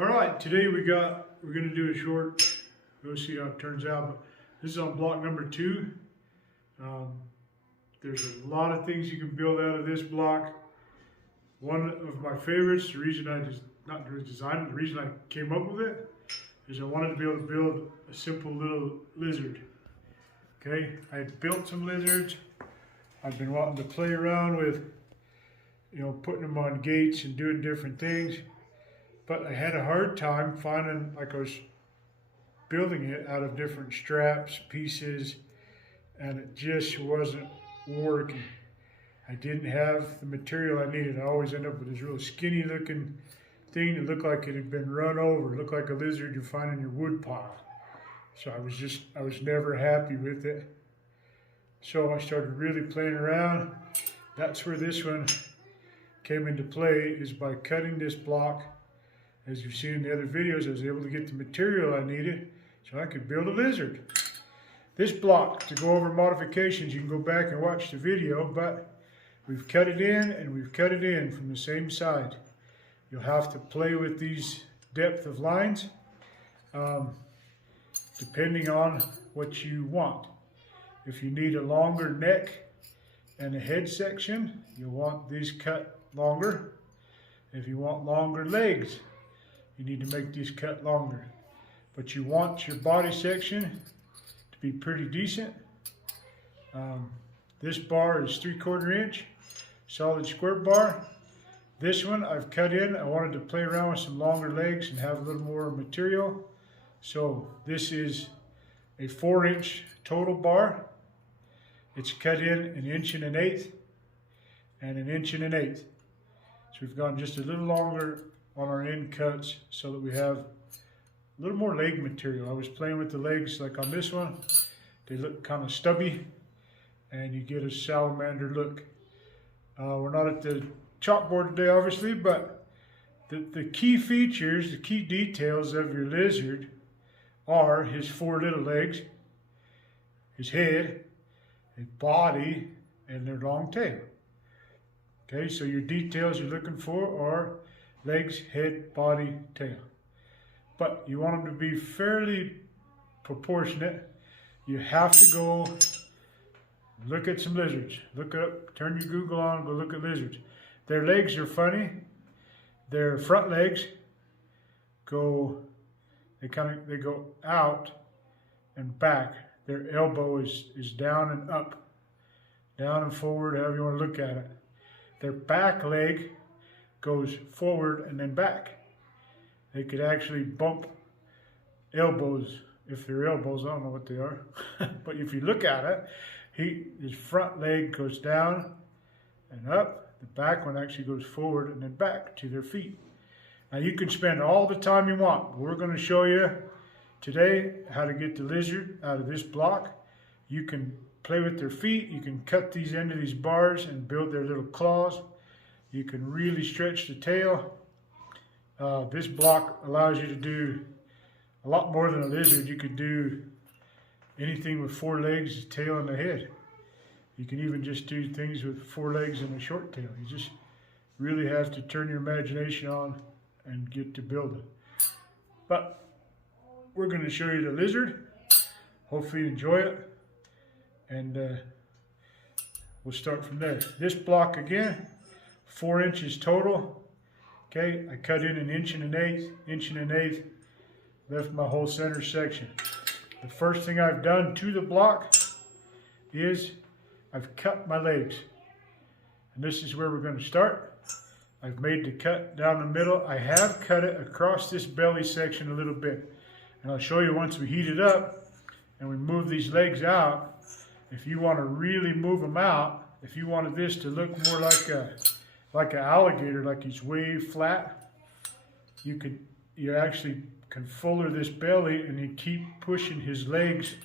All right, today we're going to do a short, we'll see how it turns out, but this is on block number 2. There's a lot of things you can build out of this block. One of my favorites, the reason I just, not really designed it, the reason I came up with it, is I wanted to be able to build a simple little lizard. Okay, I had built some lizards. I've been wanting to play around with, putting them on gates and doing different things. But I had a hard time finding, like I was building it out of different straps, pieces, and it just wasn't working. I didn't have the material I needed. I always end up with this real skinny looking thing that looked like it had been run over. It looked like a lizard you find in your wood pile. So I was never happy with it. So I started really playing around. That's where this one came into play, is by cutting this block. As you've seen in the other videos, I was able to get the material I needed so I could build a lizard. This block, to go over modifications, you can go back and watch the video, but we've cut it in and we've cut it in from the same side. You'll have to play with these depth of lines depending on what you want. If you need a longer neck and a head section, you'll want these cut longer. If you want longer legs, you need to make these cut longer. But you want your body section to be pretty decent. This bar is 3/4 inch, solid square bar. This one I've cut in. I wanted to play around with some longer legs and have a little more material. So this is a 4-inch total bar. It's cut in 1 1/8 inches and 1 1/8 inches. So we've gone just a little longer on our end cuts so that we have a little more leg material. I was playing with the legs like on this one. They look kind of stubby and you get a salamander look. We're not at the chalkboard today obviously, but the key features, the key details of your lizard are his 4 little legs, his head, his body, and their long tail. Okay, so your details you're looking for are legs, head, body, tail. But you want them to be fairly proportionate. You have to go look at some lizards. Look up, turn your Google on, go look at lizards. Their legs are funny. Their front legs go, they go out and back. Their elbow is down and up, down and forward, however you want to look at it. Their back leg goes forward and then back. They could actually bump elbows. If they're elbows, I don't know what they are. But if you look at it, his front leg goes down and up. The back one actually goes forward and then back to their feet. Now you can spend all the time you want. We're going to show you today how to get the lizard out of this block. You can play with their feet. You can cut these into these bars and build their little claws. You can really stretch the tail. This block allows you to do a lot more than a lizard. You could do anything with 4 legs, a tail, and a head. You can even just do things with 4 legs and a short tail. You just really have to turn your imagination on and get to building. But we're going to show you the lizard. Hopefully you enjoy it. And we'll start from there. This block again, 4 inches total. Okay, I cut in 1 1/8 inches, 1 1/8 inches, left my whole center section. The first thing I've done to the block is I've cut my legs. And this is where we're going to start. I've made the cut down the middle. I have cut it across this belly section a little bit. And I'll show you once we heat it up and we move these legs out. If you want to really move them out, if you wanted this to look more like an alligator, like he's way flat, you actually can fuller this belly and you keep pushing his legs.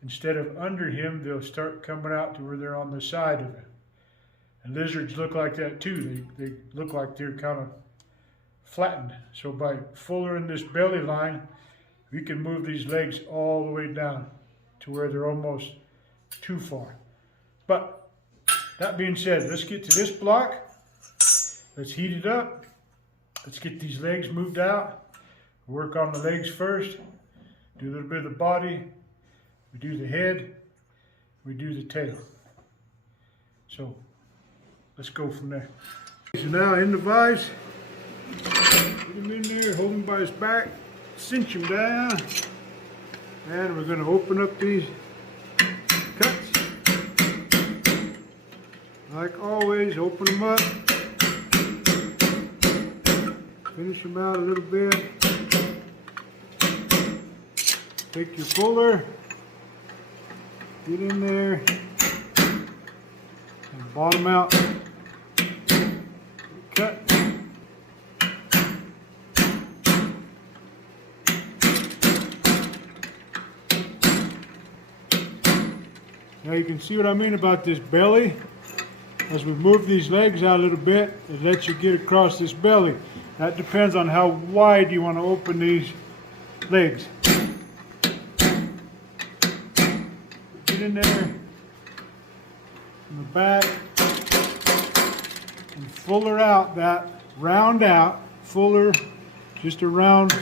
Instead of under him, they'll start coming out to where they're on the side of it. And lizards look like that too. They look like they're kind of flattened. So by fullering this belly line, we can move these legs all the way down to where they're almost too far. But that being said, let's get to this block. Let's heat it up. Let's get these legs moved out. Work on the legs first, do a little bit of the body, we do the head, we do the tail. So let's go from there. So now in the vise, put him in there, hold him by his back, cinch him down, and we're going to open up these cuts. Like always, open them up, finish them out a little bit. Take your fuller, get in there, and bottom out, cut. Now you can see what I mean about this belly. As we move these legs out a little bit, it lets you get across this belly. That depends on how wide you want to open these legs. Get in there in the back and fuller out that, round out, fuller, just to round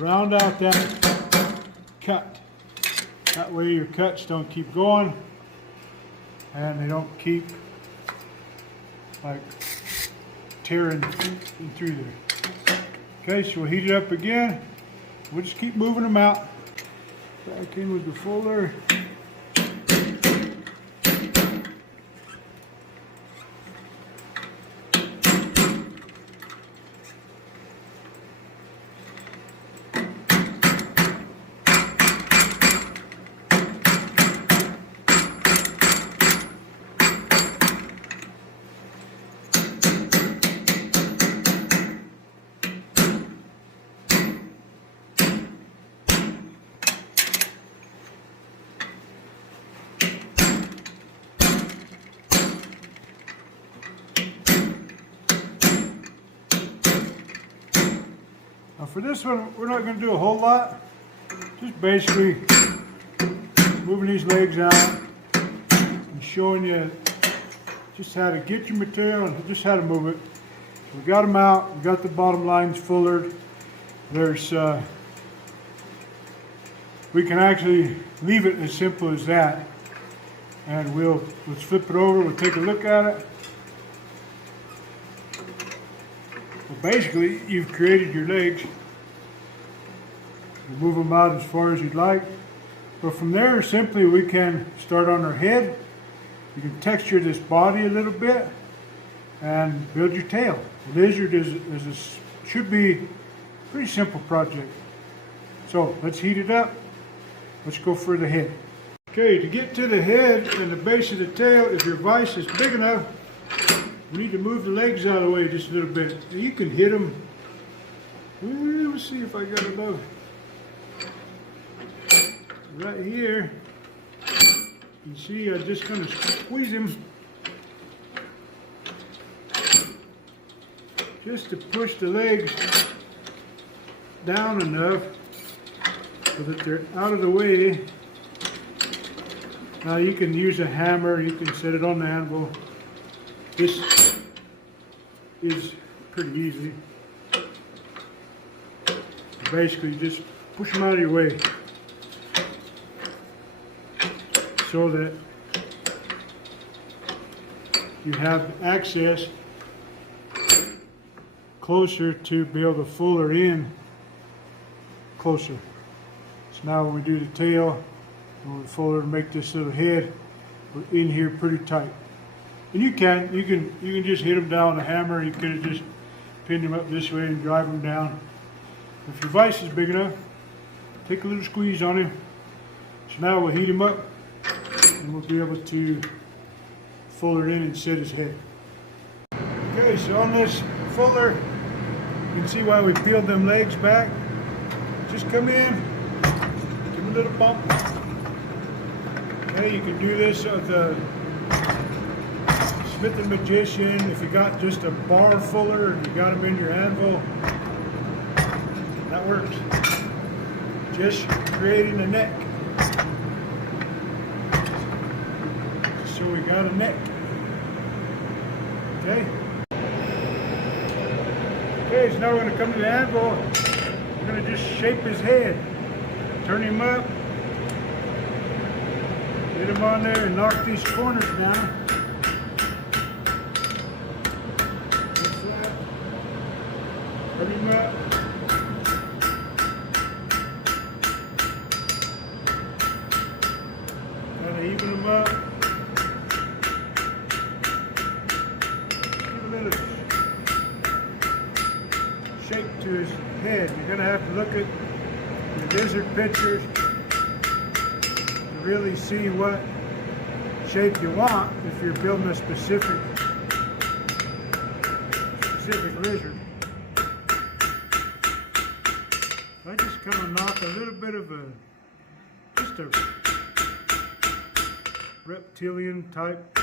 out that cut. That way your cuts don't keep going and they don't keep like tearing through there. Okay, so we'll heat it up again. We'll just keep moving them out. Back in with the fuller. Now for this one, we're not going to do a whole lot. Just basically moving these legs out and showing you just how to get your material and just how to move it. We got them out. We got the bottom lines fullered. There's we can actually leave it as simple as that. And let's flip it over. We'll take a look at it. Well, basically, you've created your legs. You move them out as far as you'd like. But from there, simply we can start on our head. You can texture this body a little bit and build your tail. The lizard should be a pretty simple project. So let's heat it up. Let's go for the head. Okay, to get to the head and the base of the tail, if your vise is big enough, we need to move the legs out of the way just a little bit. You can hit them. Let's see if I got enough. Right here, you see I just kind of squeeze them just to push the legs down enough so that they're out of the way. Now you can use a hammer, you can set it on the anvil. This is pretty easy. Basically just push them out of your way so that you have access closer to be able to fuller in closer. So now when we do the tail, when we fuller to make this little head, we're in here pretty tight. And you can just hit them down with a hammer. You could have just pinned them up this way and drive them down. If your vise is big enough, take a little squeeze on him. So now we'll heat him up and we'll be able to fuller in and set his head. Okay, so on this fuller, you can see why we peeled them legs back. Just come in, give him a little bump. Okay, you can do this with the Smith and Magician. If you got just a bar fuller and you got them in your anvil, that works. Just creating a neck. So we got a neck. Okay. Okay, so now we're going to come to the anvil. we're going to just shape his head. Turn him up. Get him on there and knock these corners down. That's that. Turn him up. Kind of even him up. Give a little shape to his head. You're going to have to look at the lizard pictures to really see what shape you want if you're building a specific lizard. I just kind of knock a little bit of just a reptilian type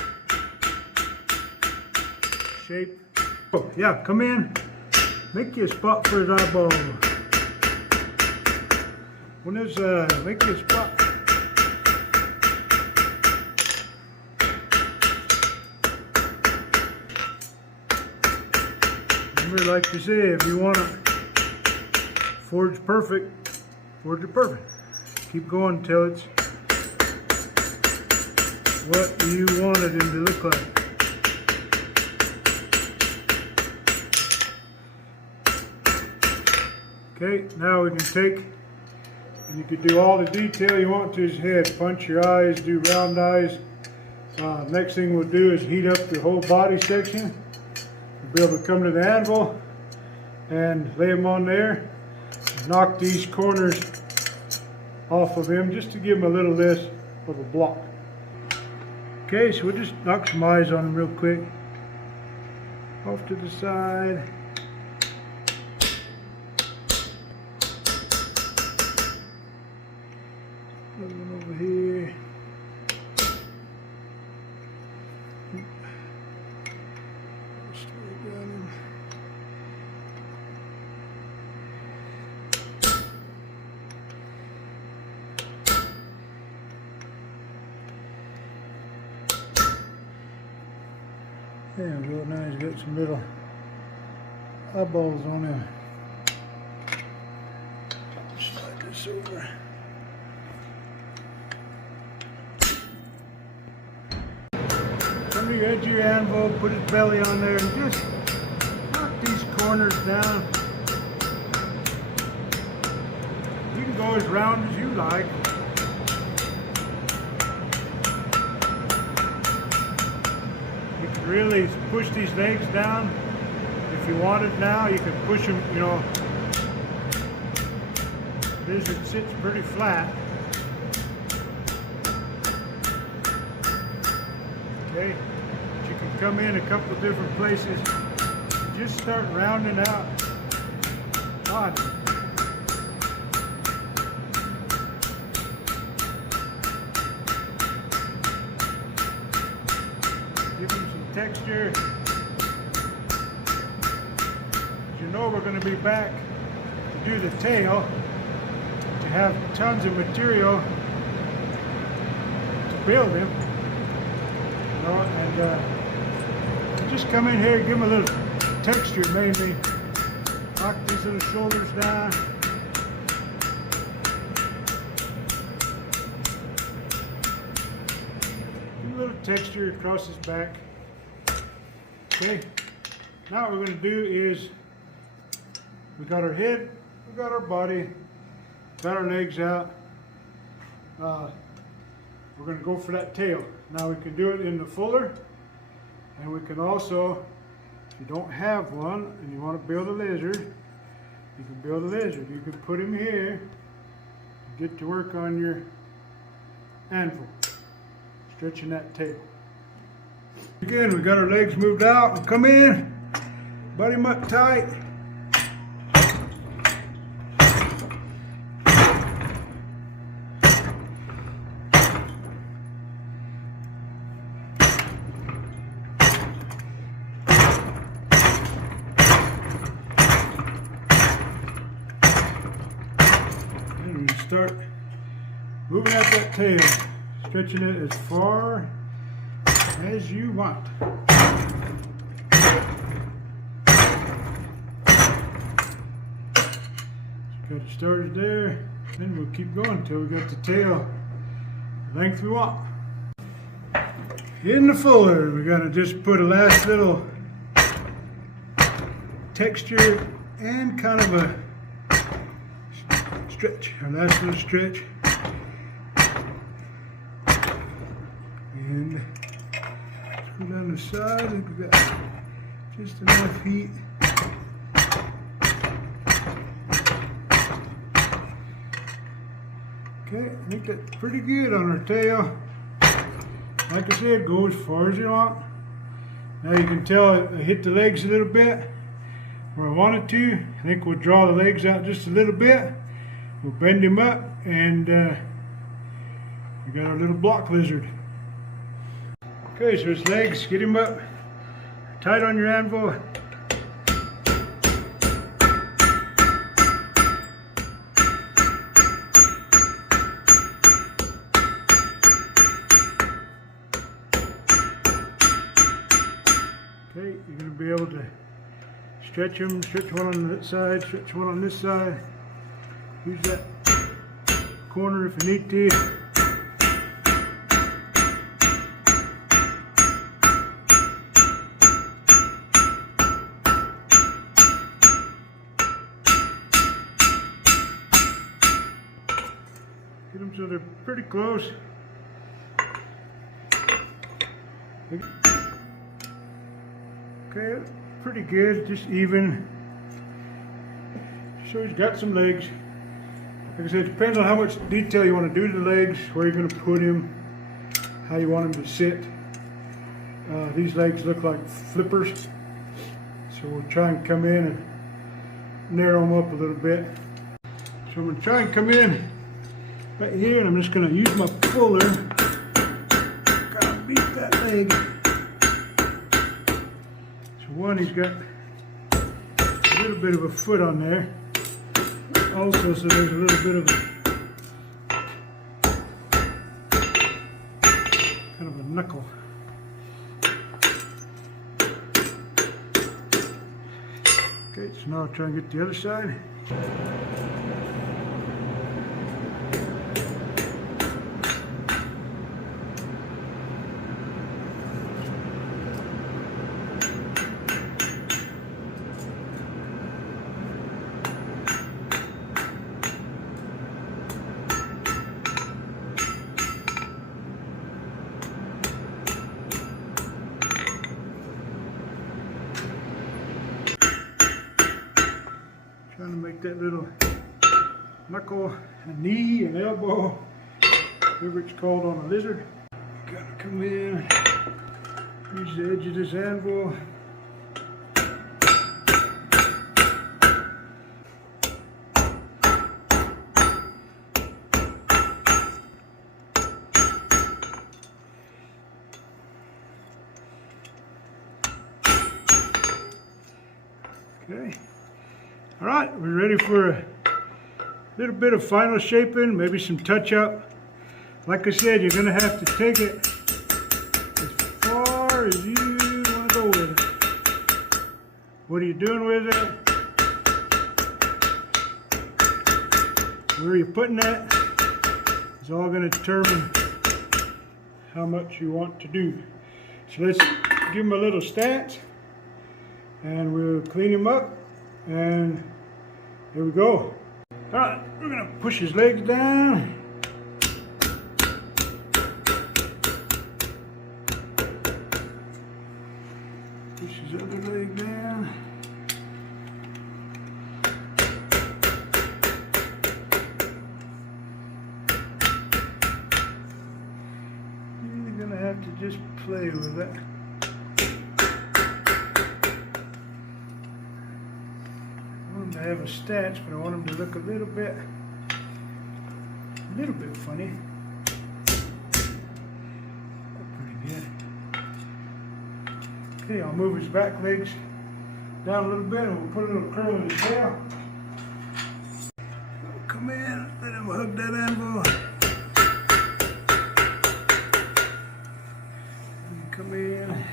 shape. Oh, yeah, come in. Make you a spot for his eyeball. When there's make you a spot. Remember, like you say, if you want to forge perfect, forge it perfect. Keep going until it's what you wanted him to look like. Okay, now we can take, and you can do all the detail you want to his head. Punch your eyes, do round eyes. Next thing we'll do is heat up the whole body section. We'll be able to come to the anvil and lay him on there. Knock these corners off of him just to give him a little less of a block. Okay, so we'll just knock some eyes on him real quick. Off to the side. Another one over here. Yeah, well, now he's got some little eyeballs on him. Slide this over. Come to your edge of your anvil, put his belly on there, and just knock these corners down. You can go as round as you like. You can really push these legs down. If you want it now, you can push them, you know. This it sits pretty flat. Okay, but you can come in a couple different places. Just start rounding out body. Give them some texture. You know we're going to be back to do the tail. To have tons of material to build him. And just come in here and give him a little texture, maybe. Knock these little shoulders down. Give him a little texture across his back. Okay. Now what we're going to do is, we got our head, we got our body, got our legs out. We're going to go for that tail. Now we can do it in the fuller, and we can also, if you don't have one and you want to build a lizard, you can build a lizard. You can put him here, get to work on your anvil, stretching that tail. Again, we got our legs moved out. We'll come in, butt him up tight. Start moving out that tail, stretching it as far as you want. Got it started there, then we'll keep going until we got the tail length we want. In the fuller, we're gonna just put a last little texture and kind of a stretch, our last little stretch. And screw down the side, I think we got just enough heat. Okay, I think that's pretty good on our tail. Like I said, go as far as you want. Now you can tell I hit the legs a little bit where I wanted to. I think we'll draw the legs out just a little bit. We'll bend him up, and we got our little block lizard. Okay, so his legs, get him up tight on your anvil. Okay, you're going to be able to stretch them, stretch one on that side, stretch one on this side. Use that corner if you need to. Get them so they're pretty close. Okay, pretty good, just even. So he's got some legs. Like I said, it depends on how much detail you want to do to the legs, where you're going to put him, how you want him to sit. These legs look like flippers, so we'll try and come in and narrow them up a little bit. So I'm going to try and come in right here, and I'm just going to use my puller, kind of beat that leg. One, he's got a little bit of a foot on there. Also, so there's a little bit of a kind of a knuckle. Okay, so now I'll try and get the other side. Trying to make that little knuckle, a knee, an elbow, whatever it's called on a lizard. Gotta come in, use the edge of this anvil. Okay. All right, we're ready for a little bit of final shaping, maybe some touch up. Like I said, you're going to have to take it as far as you want to go with it. What are you doing with it? Where are you putting that? It's all going to determine how much you want to do. So let's give him a little stance, and we'll clean him up, and here we go. All right, we're gonna push his legs down. Push his other leg down. You're gonna have to just play with it. To have a stance, but I want him to look a little bit funny. Pretty good. Okay, I'll move his back legs down a little bit, and we'll put a little curl in his tail. Come in, let him hug that anvil. Come in.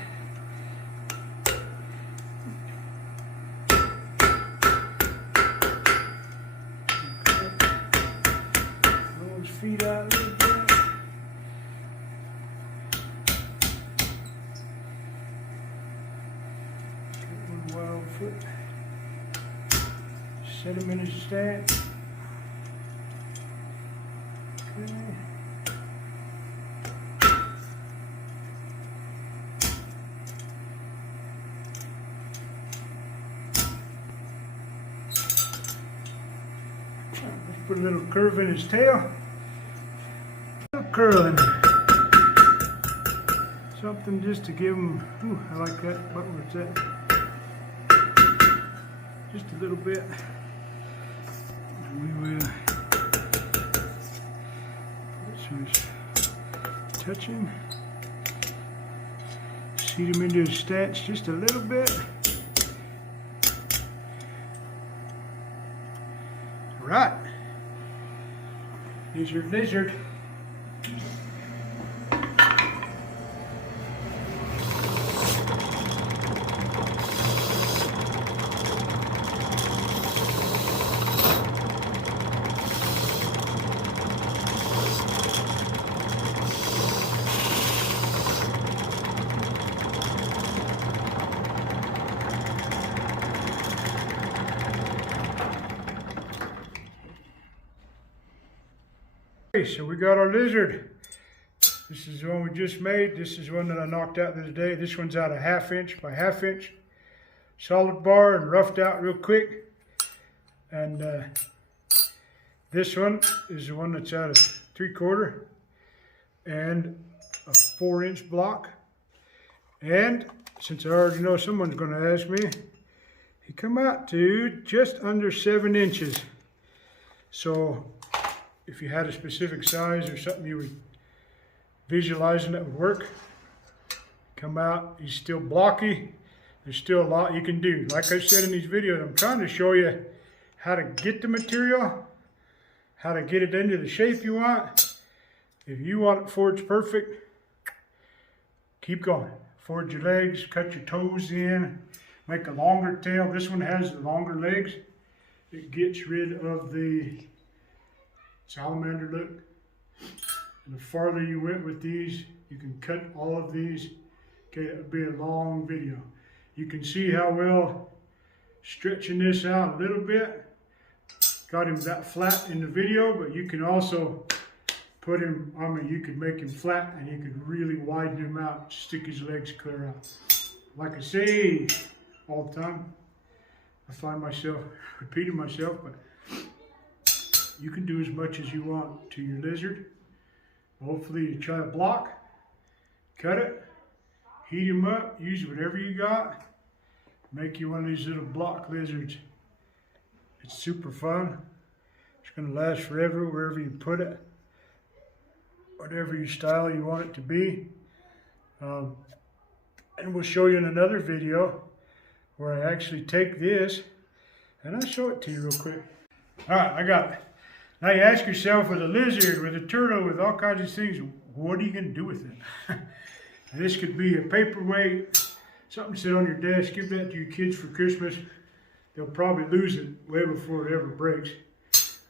foot. Set them in a stand. Okay. Let's put a little curve in his tail. A little curl in there. Something just to give him, ooh, I like that. What was that? Just a little bit. We will. This was touching. Seat him into his stance just a little bit. Right. Here's your lizard. So we got our lizard. This is the one we just made. This is one that I knocked out the other day. This one's out a 1/2 inch by 1/2 inch. Solid bar and roughed out real quick. And this one is the one that's out of 3/4 and a 4-inch block. And since I already know someone's going to ask me, he come out to just under 7 inches. So if you had a specific size or something you were visualizing that would work, come out. He's still blocky. There's still a lot you can do. Like I said in these videos, I'm trying to show you how to get the material, how to get it into the shape you want. If you want it forged perfect, keep going. Forge your legs, cut your toes in, make a longer tail. This one has the longer legs. It gets rid of the salamander look. And the farther you went with these, you can cut all of these. Okay, it would be a long video. You can see how well stretching this out a little bit got him that flat in the video, but you can also put him, I mean, you could make him flat and you could really widen him out, stick his legs clear out. Like I say all the time, I find myself repeating myself, but you can do as much as you want to your lizard. Hopefully you try a block, cut it, heat him up, use whatever you got, make you one of these little block lizards. It's super fun. It's going to last forever wherever you put it, whatever your style you want it to be. And we'll show you in another video where I actually take this and I'll show it to you real quick. All right, I got it. Now you ask yourself, with a lizard, with a turtle, with all kinds of things, what are you going to do with it? This could be a paperweight, something to sit on your desk. Give that to your kids for Christmas. They'll probably lose it way before it ever breaks.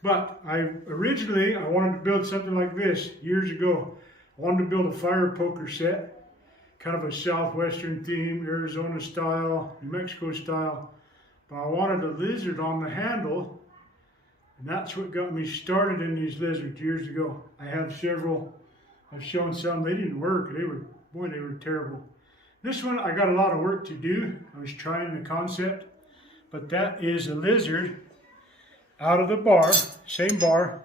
But originally I wanted to build something like this years ago. I wanted to build a fire poker set, kind of a southwestern theme, Arizona style, New Mexico style. But I wanted a lizard on the handle. And that's what got me started in these lizards years ago. I have several. I've shown some. They didn't work. They were terrible. This one, I got a lot of work to do. I was trying the concept. But that is a lizard out of the bar, same bar.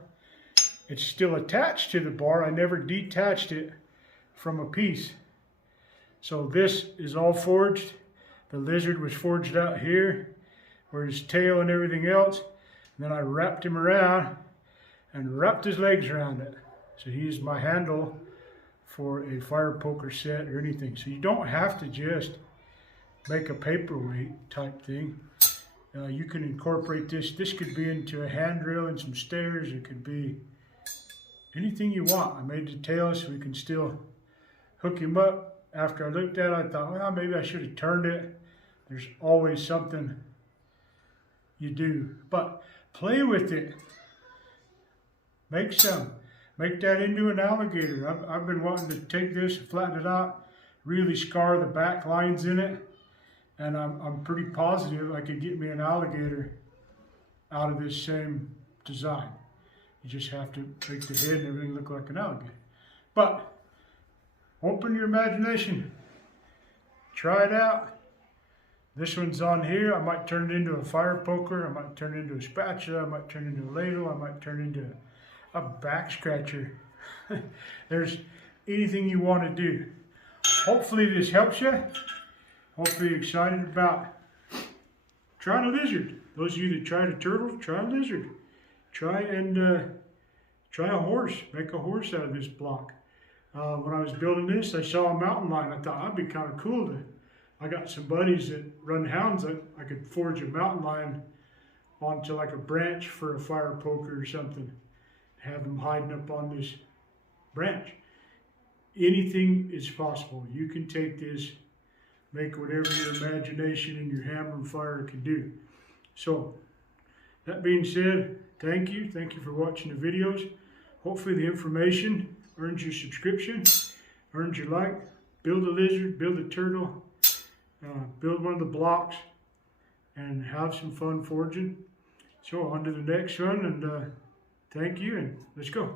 It's still attached to the bar. I never detached it from a piece. So this is all forged. The lizard was forged out here, where his tail and everything else. Then I wrapped him around and wrapped his legs around it. So he's my handle for a fire poker set or anything. So you don't have to just make a paperweight type thing. You can incorporate this. This could be into a handrail and some stairs. It could be anything you want. I made the tail so we can still hook him up. After I looked at it, I thought, well, maybe I should have turned it. There's always something you do. But play with it. Make some. Make that into an alligator. I've been wanting to take this, flatten it out, really scar the back lines in it, And I'm pretty positive I could get me an alligator out of this same design. You just have to make the head and everything look like an alligator. But open your imagination. Try it out. This one's on here. I might turn it into a fire poker. I might turn it into a spatula. I might turn it into a ladle. I might turn it into a back scratcher. There's anything you want to do. Hopefully this helps you. Hopefully you're excited about trying a lizard. Those of you that tried a turtle, try a lizard. Try a horse. Make a horse out of this block. When I was building this, I saw a mountain lion. I thought that'd be kind of cool to. I got some buddies that run hounds. I could forge a mountain lion onto like a branch for a fire poker or something. Have them hiding up on this branch. Anything is possible. You can take this, make whatever your imagination and your hammer and fire can do. So, that being said, thank you. Thank you for watching the videos. Hopefully the information earns your subscription, earns your like. Build a lizard, build a turtle, build one of the blocks, and have some fun forging. So on to the next one, and thank you, and let's go.